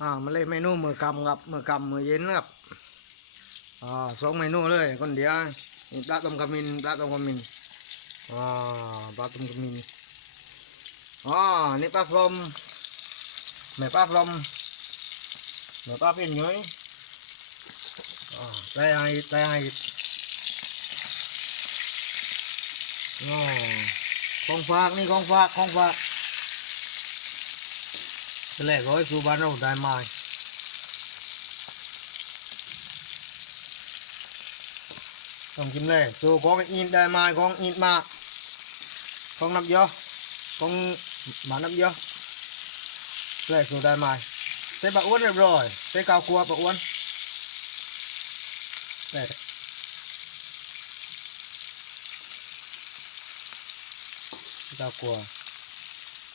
อ่ามาเล่นเมนูมือกำครับมือกำมือเย็นครับอ่าสองเมนูเลยคนเดียวนี่ปลาต้มขมิ้นปลาต้มขมิ้นอ่าปลาต้มขมิ้นอ๋อนี่ปลาฟลอมแม่ปลาฟลอมแม่ปลาเป็นย้อยอ่าไล่ให้ไล่ให้อ๋อของฝากนี่ของฝากของฝาก lẻ gói số bán đầu đài mai. Còn kim lẻ cứ có cái in đài mai con in mà con nắp vô, con bán nắp vô. Lẻ số đài mai. Thế bà uốn được rồi, thế cao cua bà uốn. Đây. Cao cua.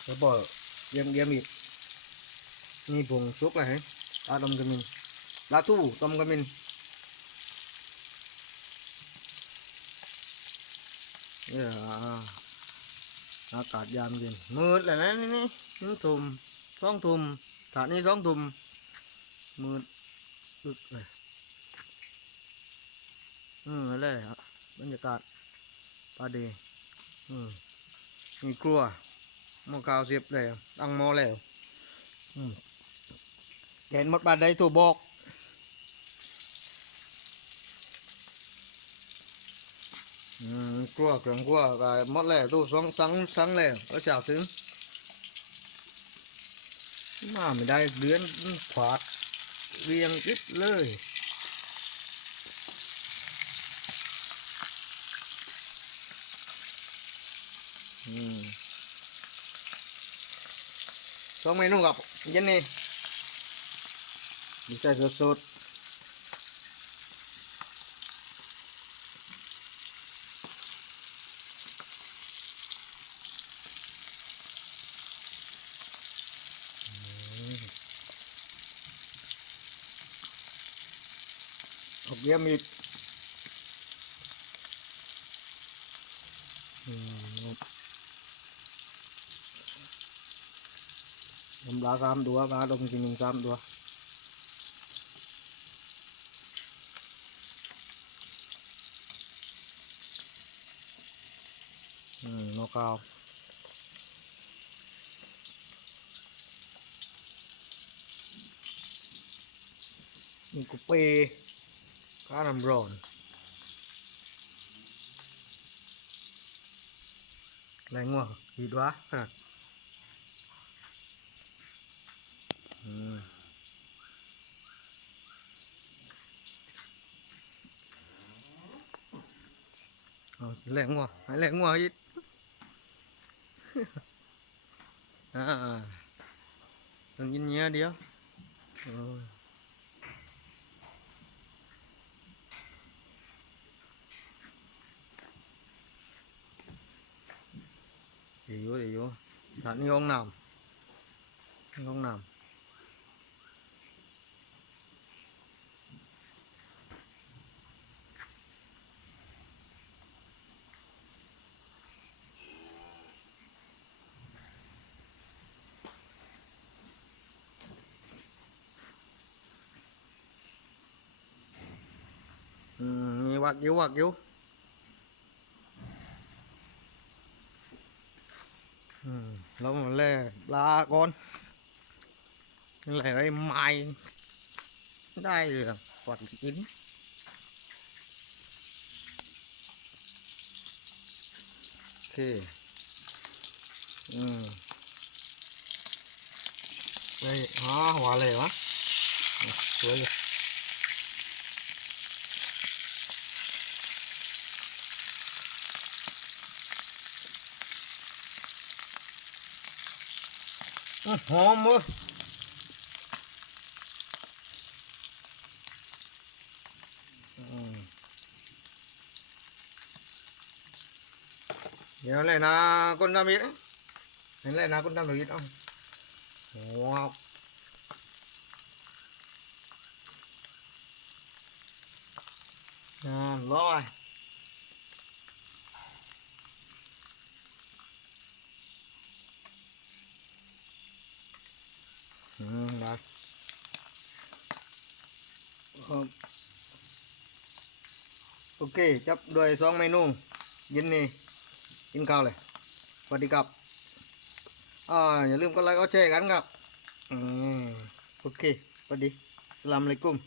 Thế bỏ yếm yếm ít นี่ผงซุกเลยลาต้มกระมินลาทูต้มกระมินเนี่ยอากาศยามเย็นมืดเลยนะนี่นี่นึ่งทุ่มสองทุ่มถาดนี้สองทุ่มมืดตึกเลยอืมเลยครับบรรยากาศปลาเดอืมมีกลัวมอกาวเสียบแล้วตั้งมอแล้วอืม เห็นหมดบาดใดถูกบอกอืมกลัวเกินกลัวก็หมดแล้วตู้สองสังสังแล้วแล้วจ่าถึงมาไม่ได้เดือนขวาดเรียงอิดเลยอืมสองเมนูกับย็นนี่ ดีใจสุดๆหกเยี่ยมอีกอืมผมลาสามตัวปลาดมกินหนึ่งสามตัว Ừ, nó cao. Một cục bê cá nằm rồn lấy ngua thì đoá thật ừ. lấy ngua hãy lấy ngua ít. อืมนกเอานี่กุเปข้าน้ำร้ มีวักยิ้ววักยิ้วแล้วมันเลยลาก่อนอะไรไม้ได้เลยก่อนกินโอเคอืมเลยอ๋หัวเลยวะสวยเลย มันหอมเว้ยเดี๋ยวเลยนะคนทำอีกเห็นเลยนะคนทำหรืออีกอ่ะว้าว rồi อืมรักโอเค จับด้วยสองเมนูยินนี่กินข้าวเลยสวัสดีครับอ่าอย่าลืมกดไลค์กดแชร์กันครับอืมโอเคสวัสดีสลามเลยกุ้ม